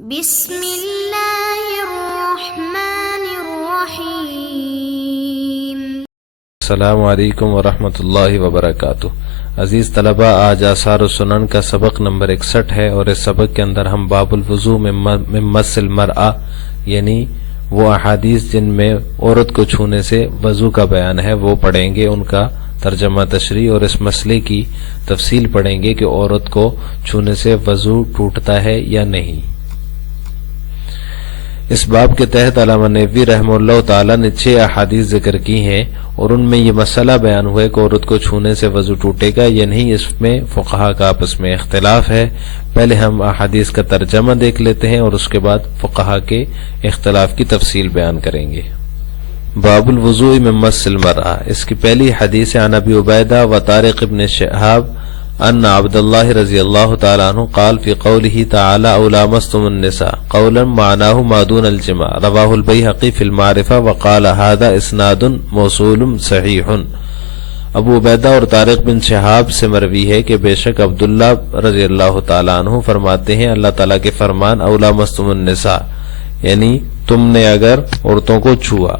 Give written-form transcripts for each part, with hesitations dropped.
بسم اللہ الرحمن الرحیم۔ السلام علیکم ورحمۃ اللہ وبرکاتہ۔ عزیز طلبہ، آج آثار السنن کا سبق نمبر 61 ہے، اور اس سبق کے اندر ہم باب الوضوء من مس المرأة یعنی وہ احادیث جن میں عورت کو چھونے سے وضو کا بیان ہے وہ پڑھیں گے، ان کا ترجمہ تشریح اور اس مسئلے کی تفصیل پڑھیں گے کہ عورت کو چھونے سے وضو ٹوٹتا ہے یا نہیں۔ اس باب کے تحت علامہ نووی رحمہ اللہ تعالی نے 6 احادیث ذکر کی ہیں، اور ان میں یہ مسئلہ بیان ہوا ہے کہ عورت کو چھونے سے وضو ٹوٹے گا یا نہیں۔ اس میں فقہا کا آپس میں اختلاف ہے۔ پہلے ہم احادیث کا ترجمہ دیکھ لیتے ہیں اور اس کے بعد فقہا کے اختلاف کی تفصیل بیان کریں گے۔ باب الوضوء من مس المرأة، اس کی پہلی حدیث عن ابی عبیدہ و طارق ابن شہاب ان عبد اللہ رضی اللہ تعالی عنہ قال فی قوله تعالی او لامستم النساء قولا معناه ما دون الجماع، رواہ البیہقی فی المعرفہ وقال هذا اسناد موصول صحیح۔ ابو عبیدہ اور طارق بن شہاب سے مروی ہے کہ بے شک عبداللہ رضی اللہ تعالی عنہ فرماتے ہیں اللہ تعالیٰ کے فرمان او لامستم النساء یعنی تم نے اگر عورتوں کو چھوا،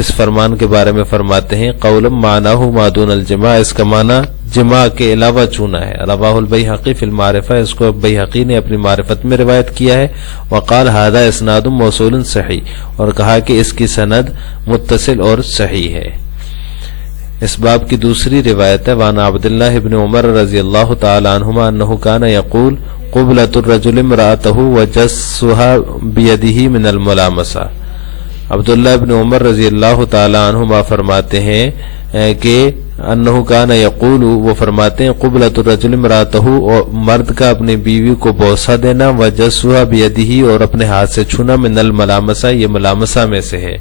اس فرمان کے بارے میں فرماتے ہیں قولا معناه ما دون الجماع، اس کا معنی جماع کے علاوہ چھونا ہے۔ رواہ البیہقی فی المعرفہ، اس کو بیہقی نے اپنی معرفت میں روایت کیا ہے۔ وقال هذا اسناد موصول صحیح، اور کہا کہ اس کی سند متصل اور صحیح ہے۔ اس باب کی دوسری روایت ہے وعن عبداللہ ابن عمر رضی اللہ تعالی عنہما انہ کان یقول قبلۃ الرجل امرأته وجسها بیدہ من الملامسہ۔ عبداللہ ابن عمر رضی اللہ تعالی عنہما فرماتے ہیں کہ انہ کان یقول، وہ فرماتے ہیں قبلۃ الرجل امرأته، اور مرد کا اپنی بیوی کو بوسہ دینا، وجسها بیدہ، اور اپنے ہاتھ سے چھونا، من الملامسہ، یہ ملامسہ میں سے ہے۔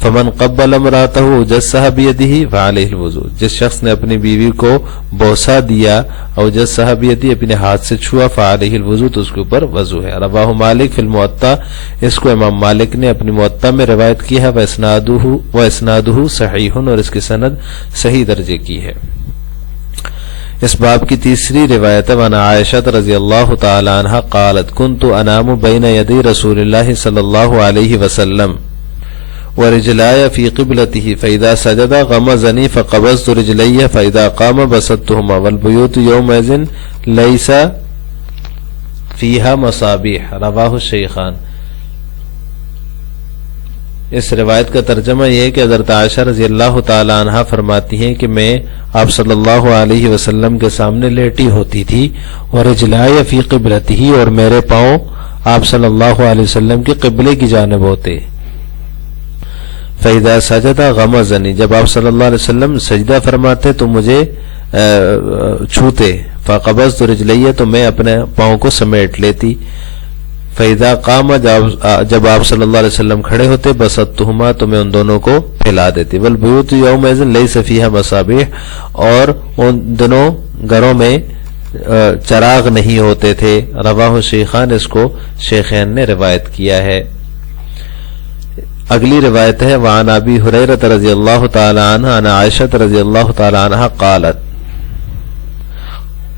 فمن قبل امرأته وجسها بیدہ فعلیہ الوضوء، جس شخص نے اپنی بیوی کو بوسہ دیا اور جسها بیدہ، اپنے ہاتھ سے چھوا، فعلیہ الوضوء، تو اس کے اوپر وضو ہے۔ رواہ مالک فی الموطا، اس کو امام مالک نے اپنی موطا میں روایت کی ہے، واسنادہ صحیح، اور اس کی سند صحیح درجے کی ہے۔ اس باب کی تیسری روایت ہے وعن عائشہ رضی اللہ تعالی عنہا قالت كنت انام بین یدی رسول اللہ صلی اللہ علیہ وسلم ورجلای فی قبلته فاذا سجد غمزنی فقبضت رجلی فاذا قام بسطتهما والبیوت یومئذ لیس فیہا مصابیح، رواہ الشیخان۔ اس روایت کا ترجمہ یہ ہے کہ حضرت عائشہ رضی اللہ تعالی عنہ فرماتی ہیں کہ میں آپ صلی اللہ علیہ وسلم کے سامنے لیٹی ہوتی تھی، اور رجلای فی قبلته، اور میرے پاؤں آپ صلی اللہ علیہ وسلم کے قبلے کی جانب ہوتے۔ فَإِذَا سَجَدَ غَمَزَنِي، جب آپ صلی اللہ علیہ وسلم سجدہ فرماتے تو مجھے چھوتے، فَقَبَضْتُ رِجْلَيَّ، تو میں اپنے پاؤں کو سمیٹ لیتی۔ فَإِذَا قَامَ، جب آپ صلی اللہ علیہ وسلم کھڑے ہوتے، بَسَطْتُهُمَا، تو میں ان دونوں کو پھیلا دیتی۔ وَالْبُيُوتُ يَوْمَئِذٍ لَيْسَ فِيهَا مَصَابِيحُ، اور ان دنوں گھروں میں چراغ نہیں ہوتے تھے۔ رواہ الشیخان، اس کو شیخین نے روایت کیا ہے۔ اگلی روایت ہے وعن ابی ہریرہ رضی اللہ تعالی عنہ عن عائشہ رضی اللہ تعالی عنہ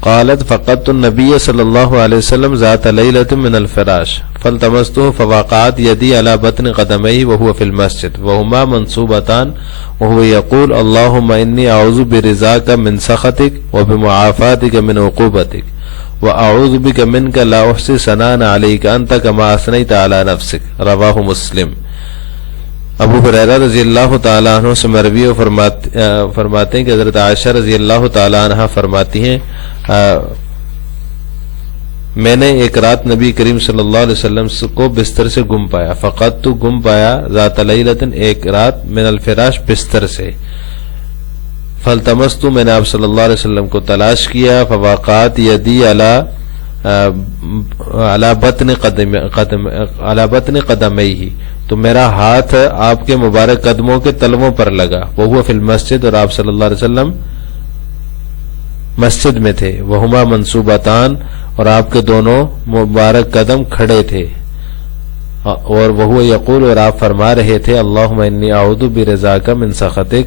قالت فقدت النبی صلی اللہ علیہ وسلم ذات لیلۃ من الفراش فالتمسته فوقعت یدی علی بطن قدمیہ وهو فی المسجد وهما منصوبتان وهو يقول اللهم انی اعوذ برضاک من سخطک وبمعافاتک من عقوبتک واعوذ بک منک لا احصی ثناء علیک انت کما اثنیت علی نفسک، رواہ مسلم۔ ابو ہریرہ رضی اللہ تعالیٰ عنہ سے مروی فرماتے ہیں کہ حضرت عائشہ رضی اللہ تعالیٰ عنہ فرماتی ہیں میں نے ایک رات نبی کریم صلی اللہ علیہ وسلم کو بستر سے گم پایا، فقط تو گم پایا، ذات لیلۃ، ایک رات، من الفراش، بستر سے، فالتمستو، میں نے آپ صلی اللہ علیہ وسلم کو تلاش کیا، فواقعت یدی علی بطن قدمیہ، تو میرا ہاتھ آپ کے مبارک قدموں کے تلووں پر لگا، وہ فی المسجد، اور آپ صلی اللہ علیہ وسلم مسجد میں تھے، وہما منصوبتان، اور آپ کے دونوں مبارک قدم کھڑے تھے، اور وہ یقول، اور آپ فرما رہے تھے اللہم انی اعوذ برضاک من سخطک،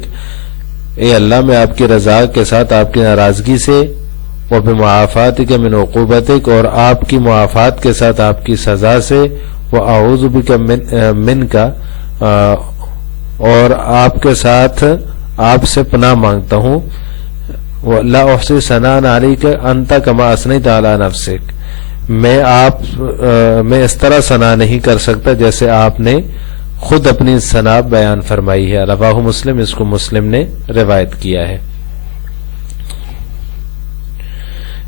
اے اللہ میں آپ کی رضا کے ساتھ آپ کی ناراضگی سے وبمعافاتک من عقوبتک، اور آپ کی معافات کے ساتھ آپ کی سزا سے، واعوذ بک منک، اور آپ کے ساتھ آپ سے پناہ مانگتا ہوں، لا احصی ثناء علیک انت کما اثنیت علی نفسک، میں اس طرح ثنا نہیں کر سکتا جیسے آپ نے خود اپنی ثنا بیان فرمائی ہے۔ رواہ مسلم، اس کو مسلم نے روایت کیا ہے۔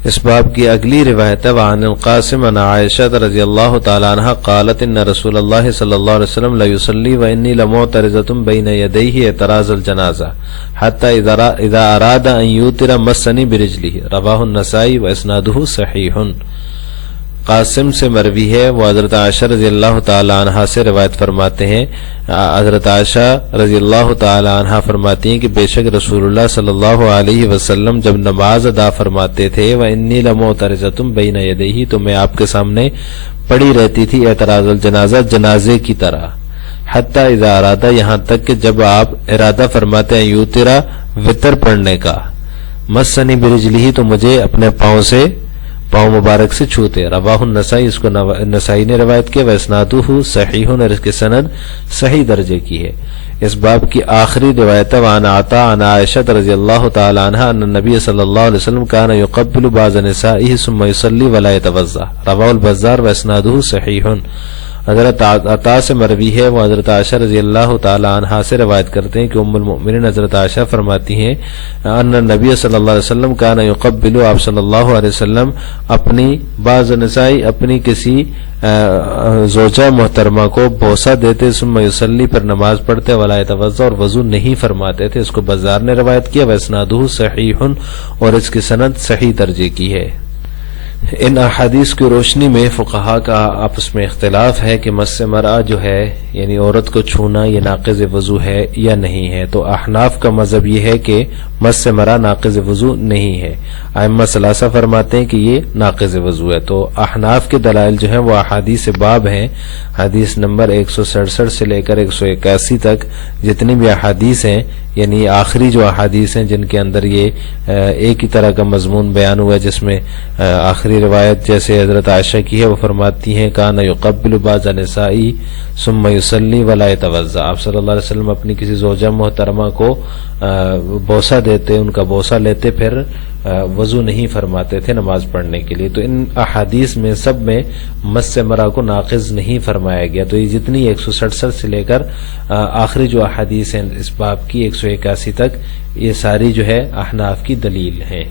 اس باب کی اگلی روایت ہے وعن القاسم عن عائشہ رضی اللہ تعالی عنہ قالت ان رسول اللہ صلی اللہ علیہ وسلم لیصلی وانی لمعترضۃ بین یدیہ اعتراض الجنازہ حتی اذا اراد ان یوتر مسنی برجلہ، رواہ النسائی واسنادہ صحیح۔ قاسم سے مروی ہے، وہ حضرت عائشہ رضی اللہ تعالی عنہ سے روایت فرماتے ہیں۔ حضرت عائشہ رضی اللہ تعالی عنہ فرماتی ہیں کہ بے شک رسول اللہ صلی اللہ علیہ وسلم جب نماز ادا فرماتے تھے وَإِنِّي لَمُعْتَرِضَةٌ بَيْنَ يَدَيْهِ، تو میں آپ کے سامنے پڑی رہتی تھی اعتراض الجنازہ، جنازے کی طرح، حتی اذا ارادہ، یہاں تک کہ جب آپ ارادہ فرماتے ہیں یوترا، وطر پڑھنے کا، مسنی برجلہ، تو مجھے اپنے پاؤں مبارک سے چھوتے۔ رواہ النسائی، اس کو نسائی نے روایت کیا، واسنادہ صحیح، اور اس کی سند صحیح درجے کی ہے۔ اس باب کی آخری روایت وعن عطاء عن عائشہ رضی اللہ تعالی عنہ ان النبی صلی اللہ علیہ وسلم کان یقبل بعض نسائہ ثم یصلی ولا یتوضا، رواہ البزار واسنادہ صحیح۔ حضرت عطاء سے مروی ہے، وہ حضرت عائشہ رضی اللہ تعالی عنہ سے روایت کرتے ہیں کہ ام المؤمنین حضرت عائشہ فرماتی ہیں ان نبی صلی اللہ علیہ وسلم کان یقبل، آپ صلی اللہ علیہ وسلم اپنی بعض نسائی، اپنی کسی زوجہ محترمہ کو بوسہ دیتے، ثم یصلی، پر نماز پڑھتے، ولا یتوضا، اور وضو نہیں فرماتے تھے۔ اس کو بزار نے روایت کیا، واسنادہ صحیح، اور اس کی سند صحیح درجے کی ہے۔ ان احادیث کی روشنی میں فقہا کا آپس میں اختلاف ہے کہ مس مرأہ جو ہے یعنی عورت کو چھونا یہ ناقض وضو ہے یا نہیں ہے۔ تو احناف کا مذہب یہ ہے کہ مس مرأہ ناقض وضو نہیں ہے، ائمہ ثلاثہ فرماتے ہیں کہ یہ ناقض وضو ہے۔ تو احناف کے دلائل جو ہیں وہ احادیث باب ہیں، حدیث نمبر 167 سے لے کر 181 تک جتنی بھی احادیث ہیں، یعنی آخری جو احادیث ہیں جن کے اندر یہ ایک ہی طرح کا مضمون بیان ہوا ہے، جس میں آخری روایت جیسے حضرت عائشہ کی ہے، وہ فرماتی ہیں کان یقبل بعض نسائی ثم یصلی ولا یتوضا، آپ صلی اللہ علیہ وسلم اپنی کسی زوجہ محترمہ کو بوسہ دیتے، ان کا بوسہ لیتے، پھر وضو نہیں فرماتے تھے نماز پڑھنے کے لیے۔ تو ان احادیث میں سب میں مس مرأہ کو ناقض نہیں فرمایا گیا۔ تو یہ جتنی 167 سے لے کر آخری جو احادیث ہیں اس باب کی 181 تک، یہ ساری جو ہے احناف کی دلیل ہیں۔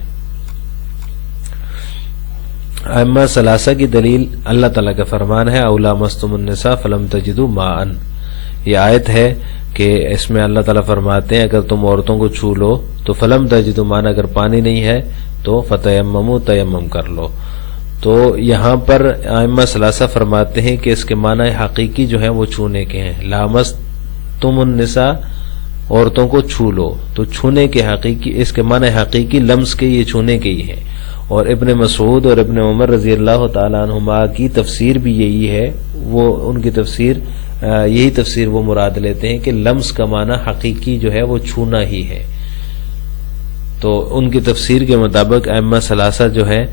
ائمہ ثلاثہ کی دلیل اللہ تعالیٰ کا فرمان ہے او لامستم النساء فلم تجدوا ماء، یہ آیت ہے کہ اس میں اللہ تعالیٰ فرماتے ہیں اگر تم عورتوں کو چھو لو تو فلم تجدوا ماء، اگر پانی نہیں ہے تو فتیمموا، تیمم کر لو۔ تو یہاں پر ائمہ ثلاثہ فرماتے ہیں کہ اس کے معنی حقیقی جو ہیں وہ چھونے کے ہیں، لامستم النساء، عورتوں کو چھو لو، تو چھونے کے حقیقی، اس کے معنی حقیقی لمس کے یہ چھونے کے ہی ہیں۔ اور ابن مسعود اور ابن عمر رضی اللہ تعالی عنہما کی تفسیر بھی یہی ہے، وہ ان کی تفسیر یہی تفسیر وہ مراد لیتے ہیں کہ لمس کا معنی حقیقی جو ہے وہ چھونا ہی ہے۔ تو ان کی تفسیر کے مطابق ائمہ ثلاثہ جو ہے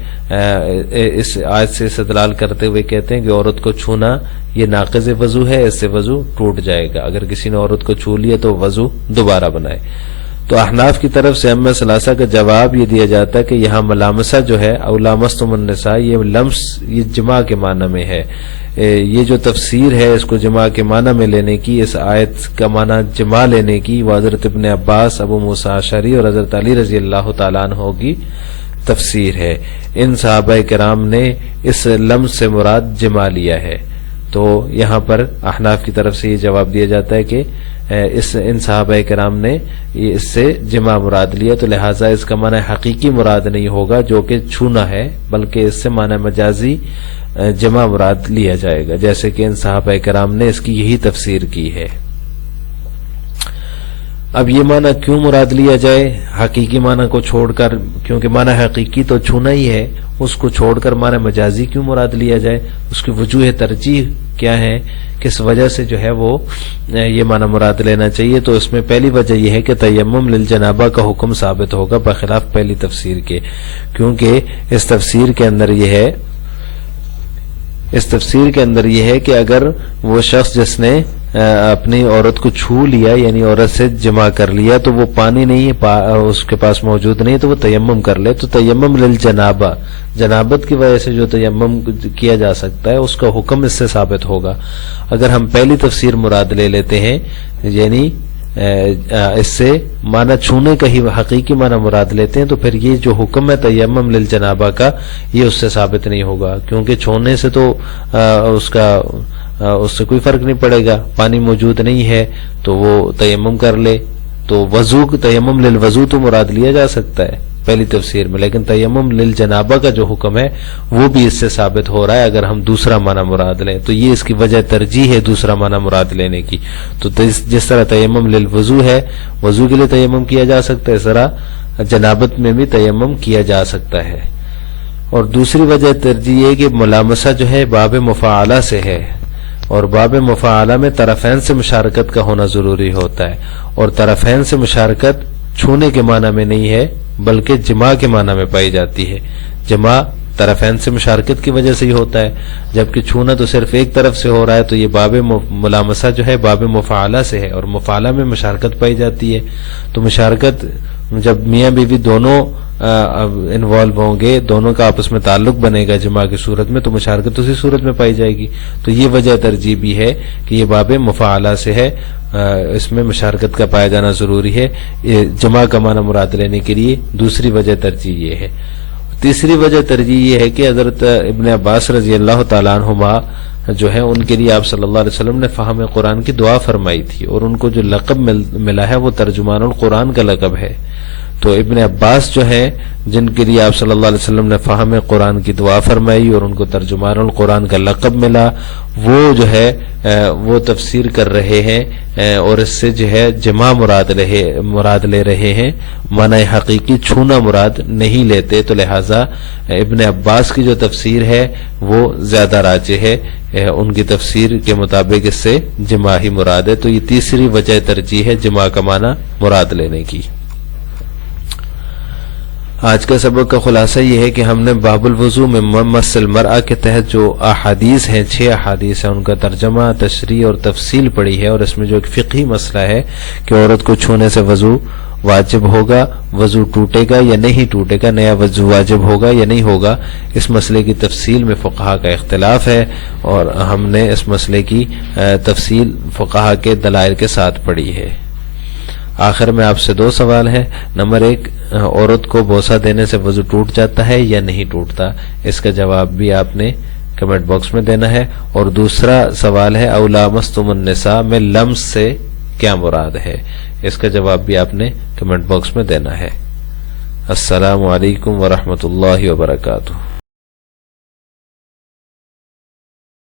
اس آیت سے استدلال کرتے ہوئے کہتے ہیں کہ عورت کو چھونا یہ ناقض وضو ہے، اس سے وضو ٹوٹ جائے گا، اگر کسی نے عورت کو چھو لیا تو وضو دوبارہ بنائے۔ تو احناف کی طرف سے ائمہ ثلاثہ کا جواب یہ دیا جاتا ہے کہ یہاں ملامسہ جو ہے او لامستم النساء، یہ لمس یہ جماع کے معنی میں ہے۔ یہ جو تفسیر ہے اس کو جماع کے معنی میں لینے کی، اس آیت کا معنی جماع لینے کی، وہ حضرت ابن عباس، ابو موسیٰ اشعری اور حضرت علی رضی اللہ تعالیٰ عنہ کی تفسیر ہے۔ ان صحابہ کرام نے اس لمس سے مراد جماع لیا ہے۔ تو یہاں پر احناف کی طرف سے یہ جواب دیا جاتا ہے کہ ان صحابہ کرام نے اس سے جماع مراد لیا، تو لہٰذا اس کا معنی حقیقی مراد نہیں ہوگا جو کہ چھونا ہے، بلکہ اس سے معنی مجازی جمع مراد لیا جائے گا، جیسے کہ ان صحابہ کرام نے اس کی یہی تفسیر کی ہے۔ اب یہ معنی کیوں مراد لیا جائے حقیقی معنی کو چھوڑ کر؟ کیونکہ معنی حقیقی تو چھونا ہی ہے، اس کو چھوڑ کر معنی مجازی کیوں مراد لیا جائے؟ اس کی وجوہ ترجیح کیا ہے، کس وجہ سے جو ہے وہ یہ معنی مراد لینا چاہیے؟ تو اس میں پہلی وجہ یہ ہے کہ تیمم للجنابہ کا حکم ثابت ہوگا بخلاف پہلی تفسیر کے، کیونکہ اس تفسیر کے اندر یہ ہے کہ اگر وہ شخص جس نے اپنی عورت کو چھو لیا یعنی عورت سے جمع کر لیا تو وہ پانی نہیں اس کے پاس موجود نہیں تو وہ تیمم کر لے، تو تیمم للجنابہ، جنابت کی وجہ سے جو تیمم کیا جا سکتا ہے اس کا حکم اس سے ثابت ہوگا۔ اگر ہم پہلی تفسیر مراد لے لیتے ہیں یعنی اس سے معنی چھونے کا ہی حقیقی معنی مراد لیتے ہیں تو پھر یہ جو حکم ہے تیمم للجنابہ کا یہ اس سے ثابت نہیں ہوگا، کیونکہ چھونے سے تو اس سے کوئی فرق نہیں پڑے گا، پانی موجود نہیں ہے تو وہ تیمم کر لے، تو وضو تیمم للوضو تو مراد لیا جا سکتا ہے پہلی تفسیر میں، لیکن تیمم للجنابہ کا جو حکم ہے وہ بھی اس سے ثابت ہو رہا ہے اگر ہم دوسرا معنی مراد لیں، تو یہ اس کی وجہ ترجیح ہے دوسرا معنی مراد لینے کی۔ تو جس طرح تیمم للوضو ہے، وضو کے لیے تیمم کیا جا سکتا ہے، اس طرح جنابت میں بھی تیمم کیا جا سکتا ہے۔ اور دوسری وجہ ترجیح ہے کہ ملامسہ جو ہے باب مفاعلہ سے ہے، اور باب مفاعلہ میں طرفین سے مشارکت کا ہونا ضروری ہوتا ہے، اور طرفین سے مشارکت چھونے کے معنی میں نہیں ہے بلکہ جماع کے معنی میں پائی جاتی ہے۔ جماع طرفین سے مشارکت کی وجہ سے ہی ہوتا ہے، جبکہ چھونا تو صرف ایک طرف سے ہو رہا ہے، تو یہ باب ملامسہ جو ہے باب مفاعلہ سے ہے، اور مفاعلہ میں مشارکت پائی جاتی ہے۔ تو مشارکت جب میاں بیوی دونوں انوالو ہوں گے، دونوں کا آپس میں تعلق بنے گا جماع کی صورت میں، تو مشارکت اسی صورت میں پائی جائے گی۔ تو یہ وجہ ترجیح بھی ہے کہ یہ باب مفاعلہ سے ہے، اس میں مشارکت کا پایا جانا ضروری ہے جماع کا معنی مراد لینے کے لیے۔ دوسری وجہ ترجیح یہ ہے۔ تیسری وجہ ترجیح یہ ہے کہ حضرت ابن عباس رضی اللہ تعالیٰ عنہما جو ہے ان کے لیے آپ صلی اللہ علیہ وسلم نے فہم قرآن کی دعا فرمائی تھی، اور ان کو جو لقب ملا ہے وہ ترجمان القرآن کا لقب ہے۔ تو ابن عباس جو ہیں جن کے لیے آپ صلی اللہ علیہ وسلم نے فہم قرآن کی دعا فرمائی اور ان کو ترجمان القرآن کا لقب ملا، وہ جو ہے وہ تفسیر کر رہے ہیں اور اس سے جو ہے جماع مراد لے رہے ہیں، معنی حقیقی چھونا مراد نہیں لیتے، تو لہٰذا ابن عباس کی جو تفسیر ہے وہ زیادہ راجح ہے، ان کی تفسیر کے مطابق اس سے جماع ہی مراد ہے۔ تو یہ تیسری وجہ ترجیح ہے جماع کا معنی مراد لینے کی۔ آج کا سبق کا خلاصہ یہ ہے کہ ہم نے باب الوضو میں مس المرأة کے تحت جو احادیث ہیں 6 احادیث ہیں ان کا ترجمہ، تشریح اور تفصیل پڑھی ہے، اور اس میں جو ایک فقہی مسئلہ ہے کہ عورت کو چھونے سے وضو واجب ہوگا، وضو ٹوٹے گا یا نہیں ٹوٹے گا، نیا وضو واجب ہوگا یا نہیں ہوگا، اس مسئلے کی تفصیل میں فقہا کا اختلاف ہے، اور ہم نے اس مسئلے کی تفصیل فقہا کے دلائل کے ساتھ پڑھی ہے۔ آخر میں آپ سے 2 سوال ہیں۔ نمبر 1، عورت کو بوسہ دینے سے وضو ٹوٹ جاتا ہے یا نہیں ٹوٹتا؟ اس کا جواب بھی آپ نے کمنٹ باکس میں دینا ہے۔ اور دوسرا سوال ہے او لامستم النساء میں لمس سے کیا مراد ہے؟ اس کا جواب بھی آپ نے کمنٹ باکس میں دینا ہے۔ السلام علیکم ورحمۃ اللہ وبرکاتہ۔